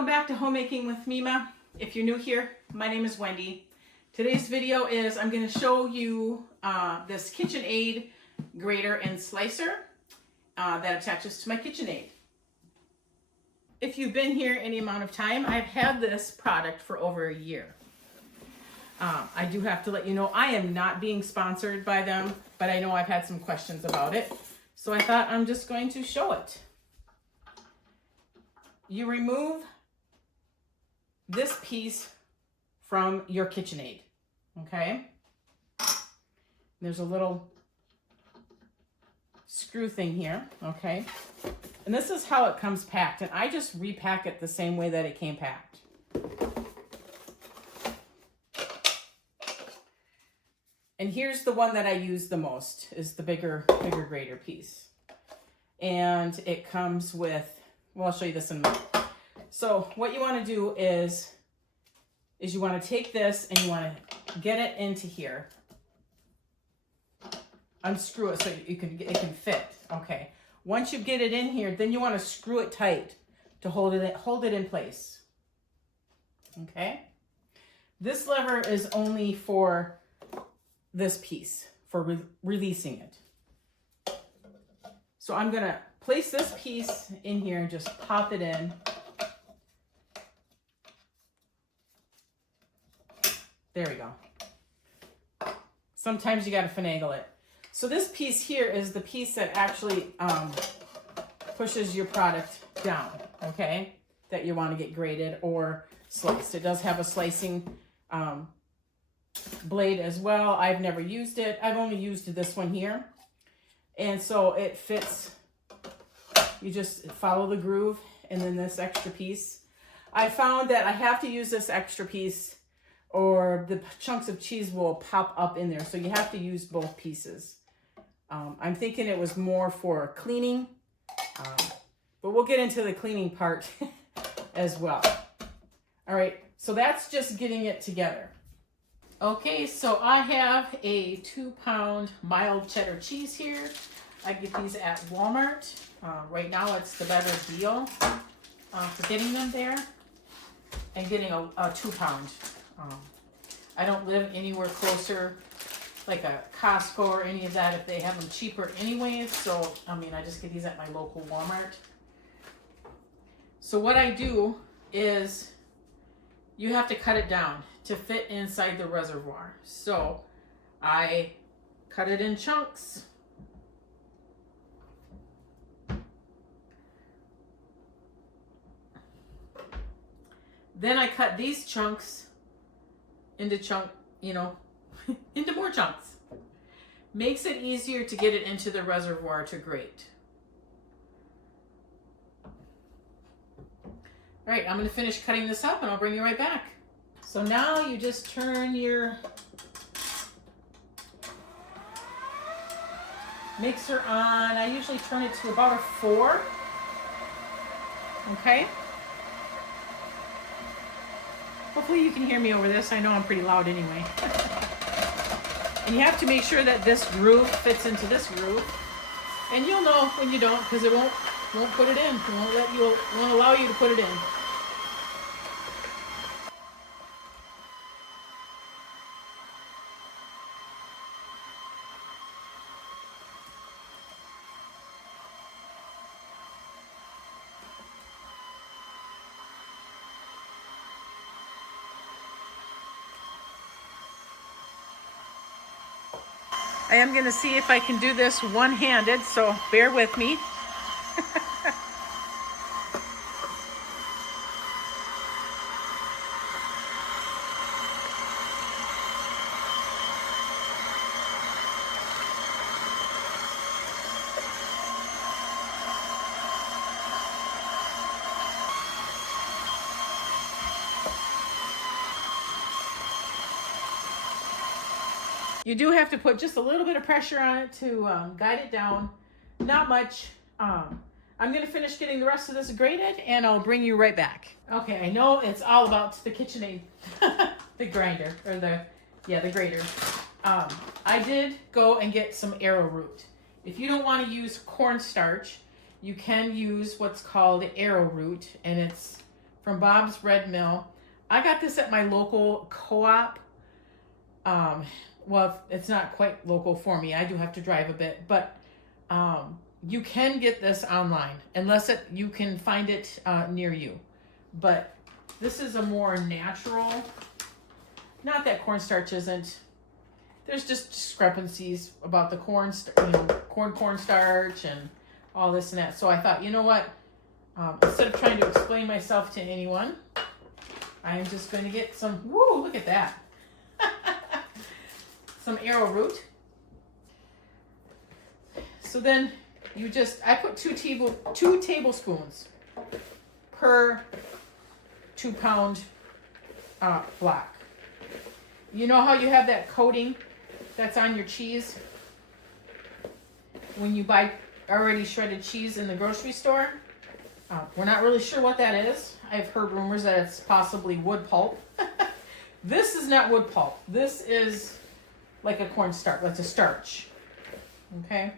welcome back to Homemaking with Mima. If you're new here, my name is Wendy. Today's video is I'm going to show you this KitchenAid grater and slicer that attaches to my KitchenAid. If you've been here any amount of time, I've had this product for over a year. I do have to let you know I am not being sponsored by them, but I know I've had some questions about it. So I thought I'm just going to show it. You remove this piece from your KitchenAid, okay? There's a little screw thing here, okay? And this is how it comes packed, and I just repack it the same way that it came packed. And here's the one that I use the most, is the bigger grater piece. And it comes with, well, I'll show you this in a minute. So what you want to do is you want to take this and you want to get it into here. Unscrew it so it can fit. Okay. Once you get it in here, then you want to screw it tight to hold it in place. Okay. This lever is only for this piece, for releasing it. So I'm going to place this piece in here and just pop it in. There we go. Sometimes you got to finagle it. So this piece here is the piece that actually pushes your product down, okay? That you want to get grated or sliced. It does have a slicing blade as well. I've never used it. I've only used this one here. And so it fits. You just follow the groove and then this extra piece. I found that I have to use this extra piece or the chunks of cheese will pop up in there. So you have to use both pieces. I'm thinking it was more for cleaning, but we'll get into the cleaning part as well. All right, so that's just getting it together. Okay, so I have a 2-pound mild cheddar cheese here. I get these at Walmart. Right now it's the better deal for getting them there and getting a 2-pound. I don't live anywhere closer, like a Costco or any of that, if they have them cheaper anyways. So, I mean, I just get these at my local Walmart. So what I do is you have to cut it down to fit inside the reservoir. So I cut it in chunks. Then I cut these chunks into into more chunks. Makes it easier to get it into the reservoir to grate. All right, I'm going to finish cutting this up and I'll bring you right back. So now you just turn your mixer on. I usually turn it to about a 4. Okay. Hopefully you can hear me over this. I know I'm pretty loud anyway. And you have to make sure that this groove fits into this groove. And you'll know when you don't, because it won't put it in. It won't allow you to put it in. I am going to see if I can do this one-handed, so bear with me. You do have to put just a little bit of pressure on it to guide it down. Not much. I'm going to finish getting the rest of this grated and I'll bring you right back. Okay, I know it's all about the KitchenAid, the grinder, or the grater. I did go and get some arrowroot. If you don't want to use cornstarch, you can use what's called arrowroot, and it's from Bob's Red Mill. I got this at my local co-op. Well, it's not quite local for me. I do have to drive a bit, but you can get this online unless you can find it near you. But this is a more natural, not that cornstarch isn't. There's just discrepancies about the cornstarch and all this and that. So I thought, you know what? Instead of trying to explain myself to anyone, I am just going to get some, woo, look at that. Some arrowroot. So then I put two tablespoons per 2-pound block. You know how you have that coating that's on your cheese when you buy already shredded cheese in the grocery store? We're not really sure what that is. I've heard rumors that it's possibly wood pulp. This is not wood pulp. This is like a cornstarch, like a starch. Okay?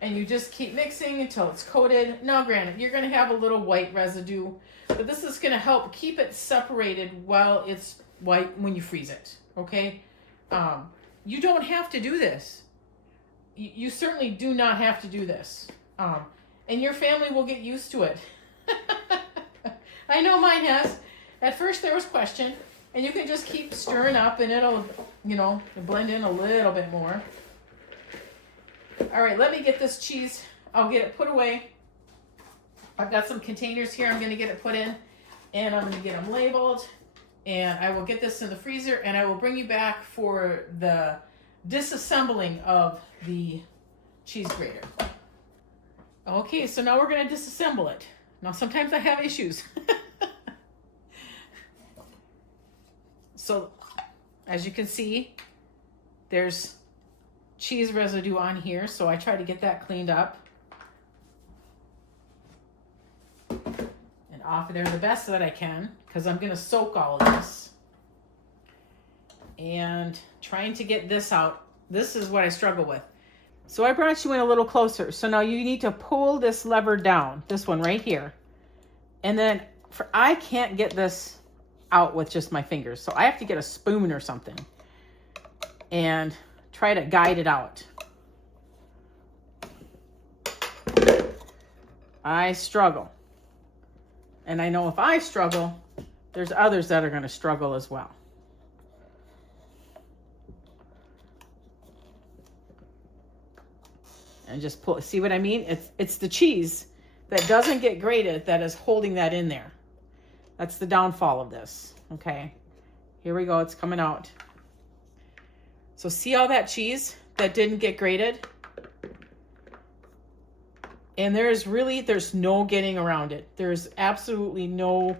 And you just keep mixing until it's coated. Now, granted, you're going to have a little white residue, but this is going to help keep it separated while it's white when you freeze it. Okay? You don't have to do this. You certainly do not have to do this. And your family will get used to it. I know mine has. At first there was question, and you can just keep stirring up and it'll, blend in a little bit more. All right, let me get this cheese. I'll get it put away. I've got some containers here I'm going to get it put in, and I'm going to get them labeled, and I will get this in the freezer, and I will bring you back for the disassembling of the cheese grater. Okay, so now we're going to disassemble it. Now, sometimes I have issues. So, as you can see, there's cheese residue on here, so I try to get that cleaned up. And off there the best that I can, because I'm going to soak all of this. And trying to get this out, this is what I struggle with. So I brought you in a little closer. So now you need to pull this lever down, this one right here. And then I can't get this out with just my fingers. So I have to get a spoon or something and try to guide it out. I struggle. And I know if I struggle, there's others that are going to struggle as well. And just pull, see what I mean? It's the cheese that doesn't get grated that is holding that in there. That's the downfall of this. Okay, here we go. It's coming out. So see all that cheese that didn't get grated? And there's no getting around it. There's absolutely no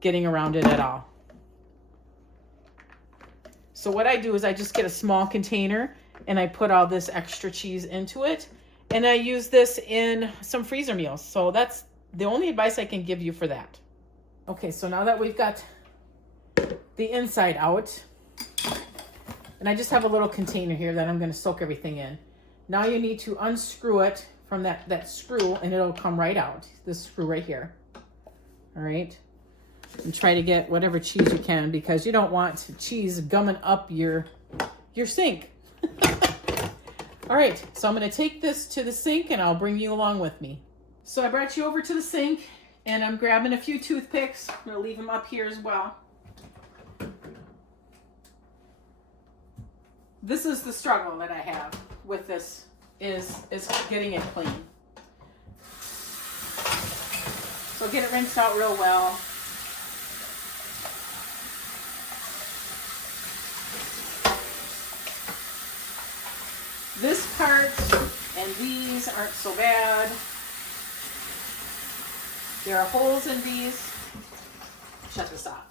getting around it at all. So what I do is I just get a small container and I put all this extra cheese into it. And I use this in some freezer meals. So that's the only advice I can give you for that. Okay, so now that we've got the inside out, and I just have a little container here that I'm going to soak everything in. Now you need to unscrew it from that screw, and it'll come right out. This screw right here. All right. And try to get whatever cheese you can, because you don't want cheese gumming up your sink. All right, so I'm going to take this to the sink and I'll bring you along with me. So I brought you over to the sink and I'm grabbing a few toothpicks. I'm going to leave them up here as well. This is the struggle that I have with this, is getting it clean. So get it rinsed out real well. This part and these aren't so bad. There are holes in these. Shut this off.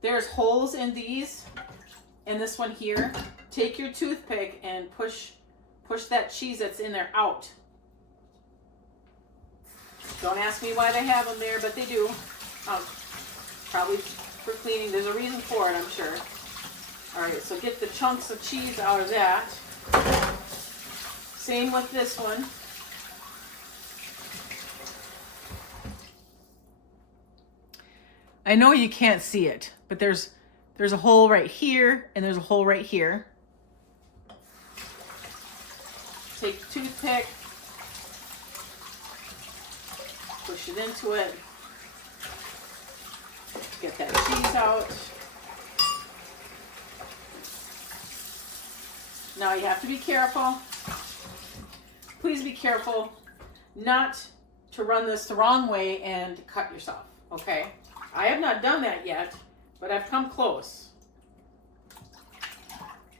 There's holes in these and this one here. Take your toothpick and push that cheese that's in there out. Don't ask me why they have them there, but they do. Probably for cleaning. There's a reason for it, I'm sure. All right, so get the chunks of cheese out of that. Same with this one. I know you can't see it, but there's a hole right here and there's a hole right here. Take a toothpick, push it into it, get that cheese out. Now you have to be careful. Please be careful not to run this the wrong way and cut yourself, okay? I have not done that yet, but I've come close.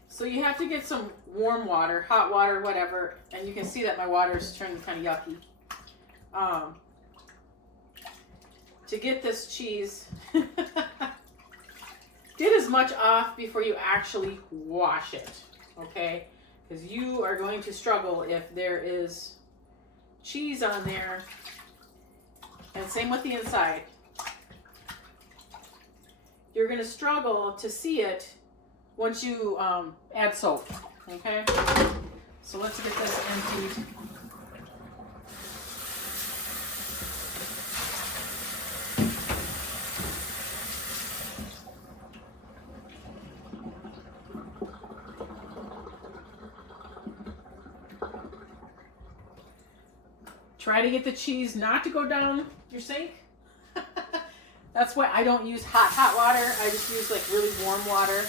So you have to get some warm water, hot water, whatever, and you can see that my water is turning kind of yucky. To get this cheese, get as much off before you actually wash it, okay? Because you are going to struggle if there is cheese on there, and same with the inside. You're going to struggle to see it once you add soap, okay? So let's get this emptied. Try to get the cheese not to go down your sink. That's why I don't use hot water. I just use like really warm water.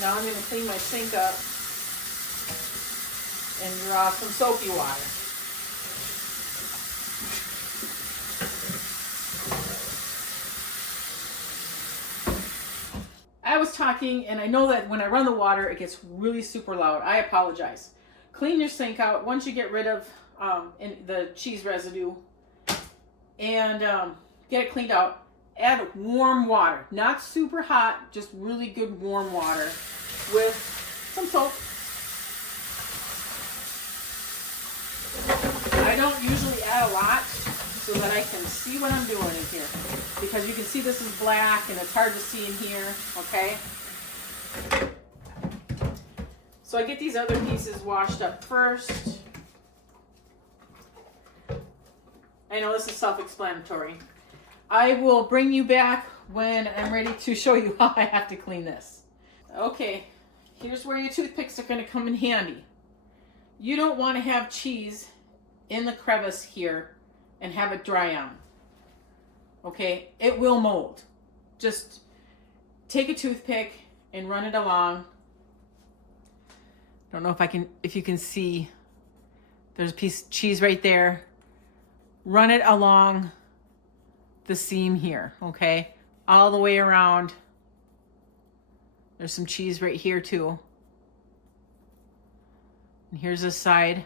Now I'm going to clean my sink up and draw some soapy water. I was talking, and I know that when I run the water, it gets really super loud. I apologize. Clean your sink out once you get rid of the cheese residue, and get it cleaned out. Add warm water, not super hot, just really good warm water with some soap. I don't usually add a lot so that I can see what I'm doing in here, because you can see this is black and it's hard to see in here, okay? So I get these other pieces washed up first. I know this is self-explanatory. I will bring you back when I'm ready to show you how I have to clean this. Okay, here's where your toothpicks are going to come in handy. You don't want to have cheese in the crevice here and have it dry on. Okay, it will mold. Just take a toothpick and run it along. Don't know if you can see, there's a piece of cheese right there. Run it along the seam here, okay? All the way around. There's some cheese right here too. And here's this side.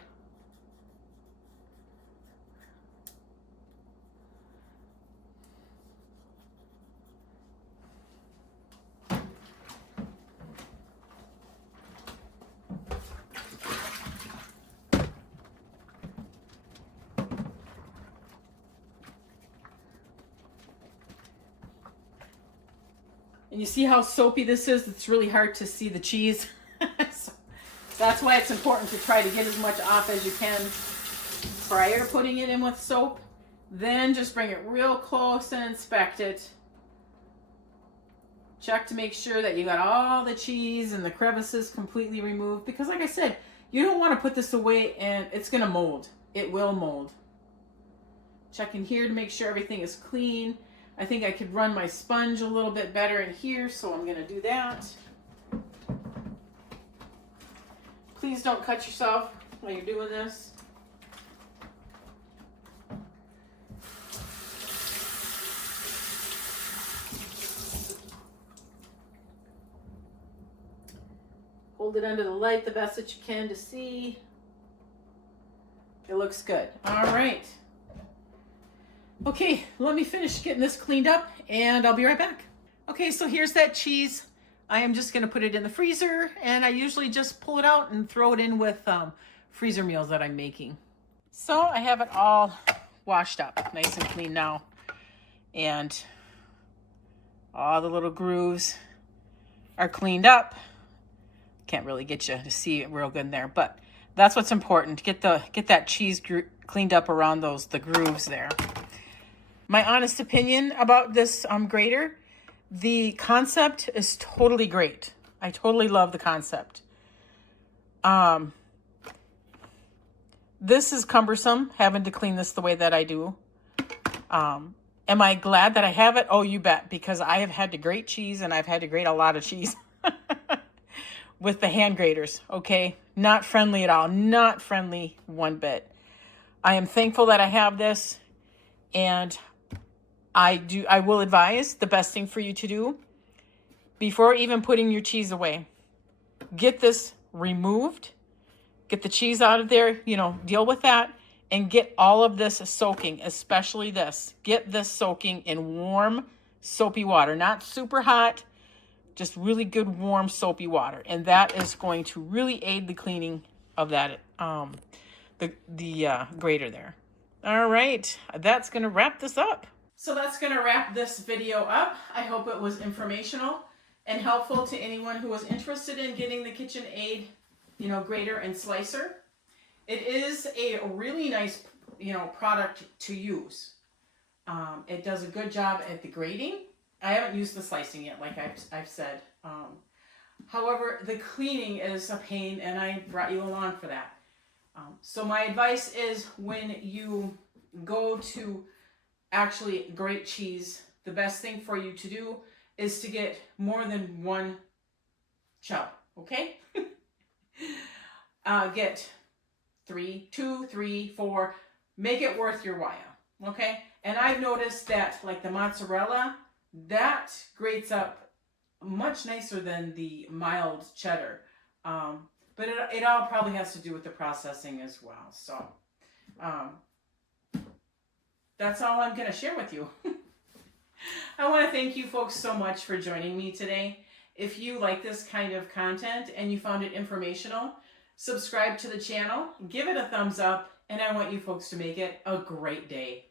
And you see how soapy this is? It's really hard to see the cheese. So that's why it's important to try to get as much off as you can prior to putting it in with soap. Then just bring it real close and inspect it. Check to make sure that you got all the cheese and the crevices completely removed. Because like I said, you don't want to put this away and it's going to mold. It will mold. Check in here to make sure everything is clean. I think I could run my sponge a little bit better in here, so I'm going to do that. Please don't cut yourself while you're doing this. Hold it under the light the best that you can to see. It looks good. All right. Okay, let me finish getting this cleaned up and I'll be right back. Okay, so here's that cheese. I am just gonna put it in the freezer, and I usually just pull it out and throw it in with freezer meals that I'm making. So I have it all washed up, nice and clean now. And all the little grooves are cleaned up. Can't really get you to see it real good in there, but that's what's important. Get that cheese cleaned up around the grooves there. my honest opinion about this grater, the concept is totally great. I totally love the concept. This is cumbersome, having to clean this the way that I do. Am I glad that I have it? Oh, you bet, because I have had to grate cheese, and I've had to grate a lot of cheese with the hand graters, okay? Not friendly at all. Not friendly one bit. I am thankful that I have this, and I will advise the best thing for you to do before even putting your cheese away. Get this removed. Get the cheese out of there, you know, deal with that, and get all of this soaking, especially this. Get this soaking in warm, soapy water. Not super hot, just really good, warm, soapy water. And that is going to really aid the cleaning of that, the grater there. All right, that's going to wrap this up. So that's going to wrap this video up. I hope it was informational and helpful to anyone who was interested in getting the KitchenAid, you know, grater and slicer. It is a really nice, you know, product to use. It does a good job at the grating. I haven't used the slicing yet, like I've said. However, the cleaning is a pain, and I brought you along for that. So my advice is, when you go to actually grate cheese, the best thing for you to do is to get more than one chub, okay? Get 2, 3, 4, make it worth your while, okay? And I've noticed that, like the mozzarella, that grates up much nicer than the mild cheddar. But it all probably has to do with the processing as well. So that's all I'm going to share with you. I want to thank you folks so much for joining me today. If you like this kind of content and you found it informational, subscribe to the channel, give it a thumbs up, and I want you folks to make it a great day.